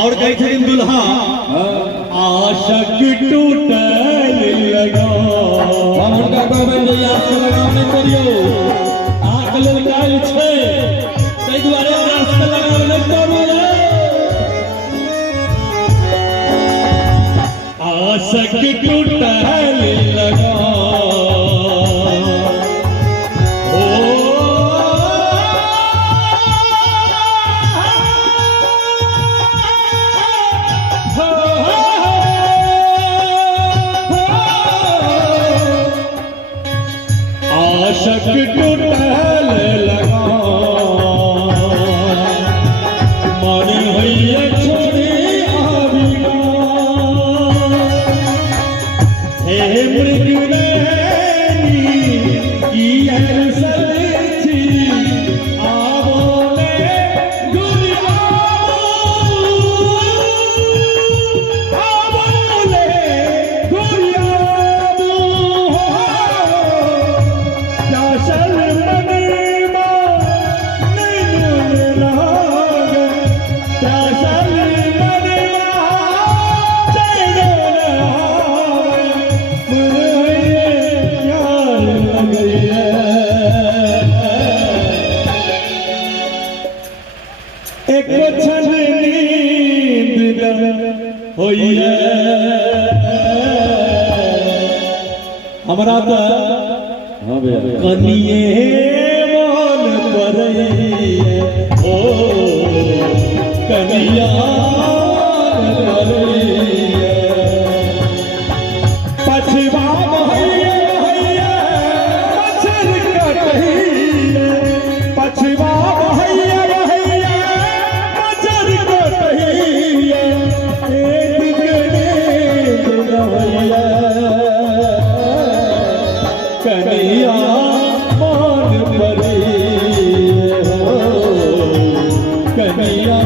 और कई थे दुल्हा आशक टूटल लगा हमका कहबे जो याद से लगाव नहीं करियो आंख ललकाइल छे तै दुआरे आस से लगाव नहीं करू रे आशक टूटल लगा आशक टूटल लगा मन भैया छोड़ी आविया हे मृग की सलछी आवोले गुरिया आवोले गुरिया चल मनीमा नहीं लाग चल मनीमा चैन मुझे यार लग एक क्षण नींद होई हमरा तो हां भैया कनिए मन परैया ओ कनिया परैया पछवा भैया मच्छर कटहिया पछवा भैया मच्छर कटहिया एक गने भैया कनिया मान परी हो कनिया